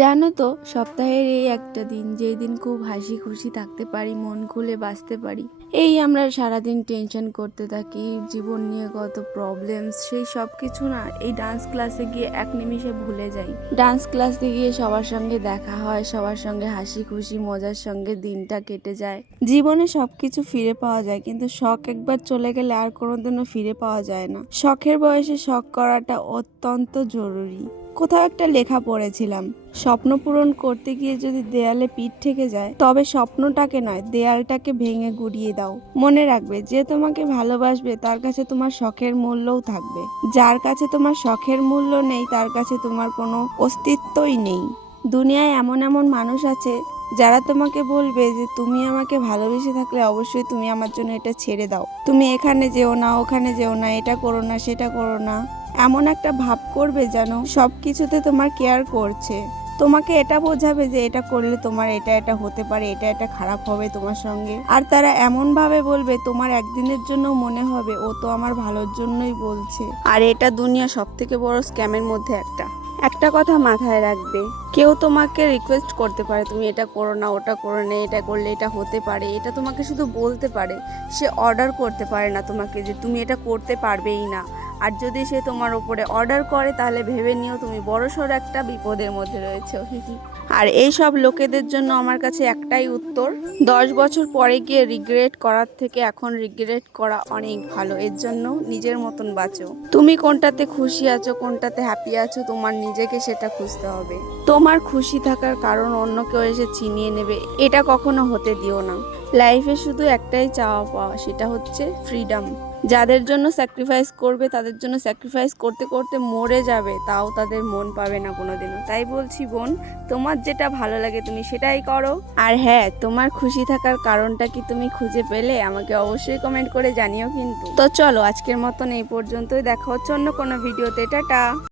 জানো তো, সপ্তাহের এই একটা দিন যেই দিন খুব হাসি খুশি থাকতে পারি, মন খুলে বাঁচতে পারি। এই আমরা সারাদিন টেনশন করতে থাকি, জীবন নিয়ে কত প্রবলেমস, সেই সব কিছু না এই ডান্স ক্লাসে গিয়ে এক নিমিষে ভুলে যাই। ডান্স ক্লাসে গিয়ে সবার সঙ্গে দেখা হয়, সবার সঙ্গে হাসি খুশি মজার সঙ্গে দিনটা কেটে যায়। জীবনে সবকিছু ফিরে পাওয়া যায়, কিন্তু শখ একবার চলে গেলে আর কোনোদিনও ফিরে পাওয়া যায় না। শখের বয়সে শখ করাটা অত্যন্ত জরুরি। কোথাও একটা লেখা পড়েছিলাম, স্বপ্ন পূরণ করতে গিয়ে যদি দেয়ালে পিঠ ঠেকে যায়, তবে স্বপ্নটাকে নয় দেয়ালটাকে ভেঙে গুড়িয়ে দাও। মনে রাখবে, যে তোমাকে ভালোবাসবে তার কাছে তোমার শখের মূল্যও থাকবে। যার কাছে তোমার শখের মূল্য নেই, তার কাছে তোমার কোনো অস্তিত্বই নেই। দুনিয়ায় এমন এমন মানুষ আছে যারা তোমাকে বলবে যে তুমি আমাকে ভালোবেসে থাকলে অবশ্যই তুমি আমার জন্য এটা ছেড়ে দাও, তুমি এখানে যেও না, ওখানে যেও না, এটা করো না, সেটা করো না। এমন একটা ভাব করবে যেন সবকিছুতে তোমার কেয়ার করছে। তোমাকে এটা বোঝাবে যে এটা করলে তোমার এটা এটা হতে পারে, এটা এটা খারাপ হবে তোমার সঙ্গে। আর তারা এমন ভাবে বলবে তোমার একদিনের জন্য মনে হবে ও তো আমার ভালোর জন্যই বলছে। আর এটা দুনিয়া সব থেকে বড় স্ক্যামের মধ্যে একটা কথা মাথায় রাখবে, কেউ তোমাকে রিকোয়েস্ট করতে পারে তুমি এটা করো না, ওটা করো না, এটা করলে এটা হতে পারে, এটা তোমাকে শুধু বলতে পারে। সে অর্ডার করতে পারে না তোমাকে যে তুমি এটা করতে পারবেই না। আর যদি সে তোমার উপরে অর্ডার করে, তাহলে ভেবে নিও তুমি বড়সড় একটা বিপদের মধ্যে রয়েছে। আর এই সব লোকেদের জন্য আমার কাছে একটাই উত্তর, 10 বছর পরে গিয়ে রিগ্রেট করার থেকে এখন রিগ্রেট করা অনেক ভালো। এর জন্য নিজের মতন বাঁচো। তুমি কোনটাতে খুশি আছো, কোনটাতে হ্যাপি আছো, তোমার নিজেকে সেটা খুঁজতে হবে। তোমার খুশি থাকার কারণ অন্য কেউ এসে ছিনিয়ে নেবে, এটা কখনো হতে দিও না। লাইফে শুধু একটাই চাওয়া পাওয়া, সেটা হচ্ছে ফ্রিডম। যাদের জন্য স্যাক্রিফাইস করবে, তাদের জন্য স্যাক্রিফাইস করতে করতে মরে যাবে, তাও তাদের মন পাবে না কোনোদিনও। তাই বলছি বোন, তোমার যেটা ভালো লাগে তুমি সেটাই করো। আর হ্যাঁ, তোমার খুশি থাকার কারণটা কি তুমি খুঁজে পেলে? আমাকে অবশ্যই কমেন্ট করে জানিও কিন্তু। তো চলো, আজকের মতন এই পর্যন্তই। দেখা হচ্ছে অন্য কোনো ভিডিওতে। টাটা।